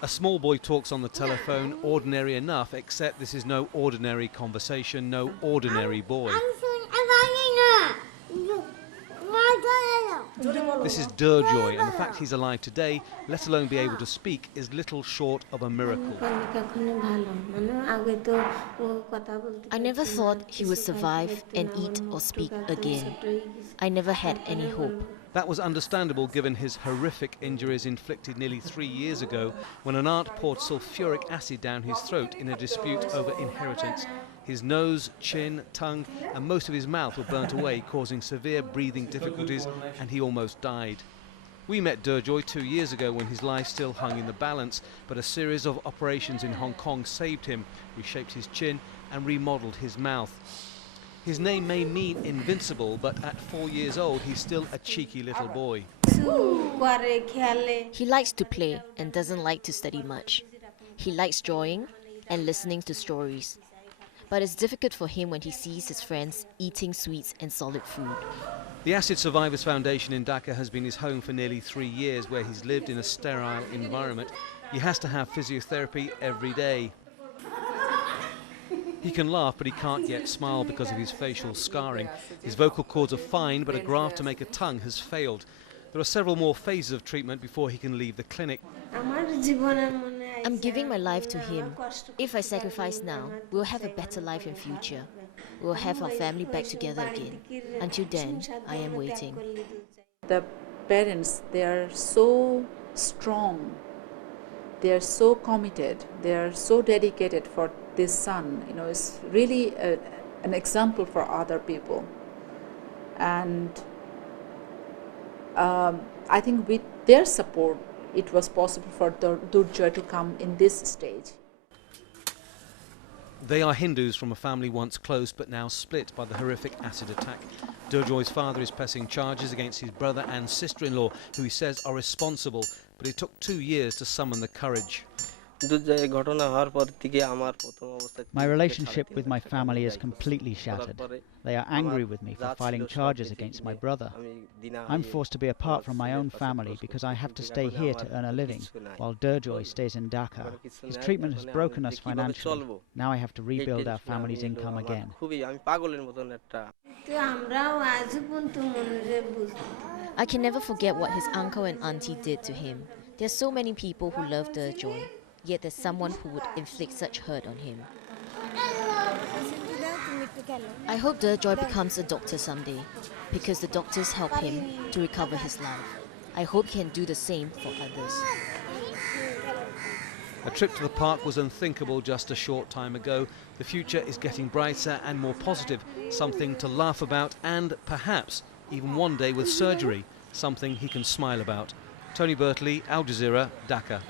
A small boy talks on the telephone, ordinary enough, except this is no ordinary conversation, no ordinary boy. This is Durjoy, and the fact he's alive today, let alone be able to speak, is little short of a miracle. I never thought he would survive and eat or speak again. I never had any hope. That was understandable given his horrific injuries inflicted nearly 3 years ago when an aunt poured sulfuric acid down his throat in a dispute over inheritance. His nose, chin, tongue and most of his mouth were burnt away, causing severe breathing difficulties, and he almost died. We met Durjoy 2 years ago when his life still hung in the balance, but a series of operations in Hong Kong saved him, reshaped his chin and remodelled his mouth. His name may mean invincible, but at 4 years old, he's still a cheeky little boy. He likes to play and doesn't like to study much. He likes drawing and listening to stories. But it's difficult for him when he sees his friends eating sweets and solid food. The Acid Survivors Foundation in Dhaka has been his home for nearly 3 years, where he's lived in a sterile environment. He has to have physiotherapy every day. He can laugh, but he can't yet smile because of his facial scarring. His vocal cords are fine, but a graft to make a tongue has failed. There are several more phases of treatment before he can leave the clinic. I'm giving my life to him. If I sacrifice now, we'll have a better life in future. We'll have our family back together again. Until then, I am waiting. The parents, they are so strong. They are so committed. They are so dedicated for this son. You know, it's really an example for other people. And I think with their support, it was possible for Durjoy to come in this stage. They are Hindus from a family once close but now split by the horrific acid attack. Durjoy's father is pressing charges against his brother and sister-in-law, who he says are responsible, but it took 2 years to summon the courage. My relationship with my family is completely shattered. They are angry with me for filing charges against my brother. I'm forced to be apart from my own family because I have to stay here to earn a living, while Durjoy stays in Dhaka. His treatment has broken us financially. Now I have to rebuild our family's income again. I can never forget what his uncle and auntie did to him. There are so many people who love Durjoy, yet there's someone who would inflict such hurt on him. I hope Durjoy becomes a doctor someday, because the doctors help him to recover his life. I hope he can do the same for others. A trip to the park was unthinkable just a short time ago. The future is getting brighter and more positive, something to laugh about, and perhaps even one day with surgery, something he can smile about. Tony Birtley, Al Jazeera, Dhaka.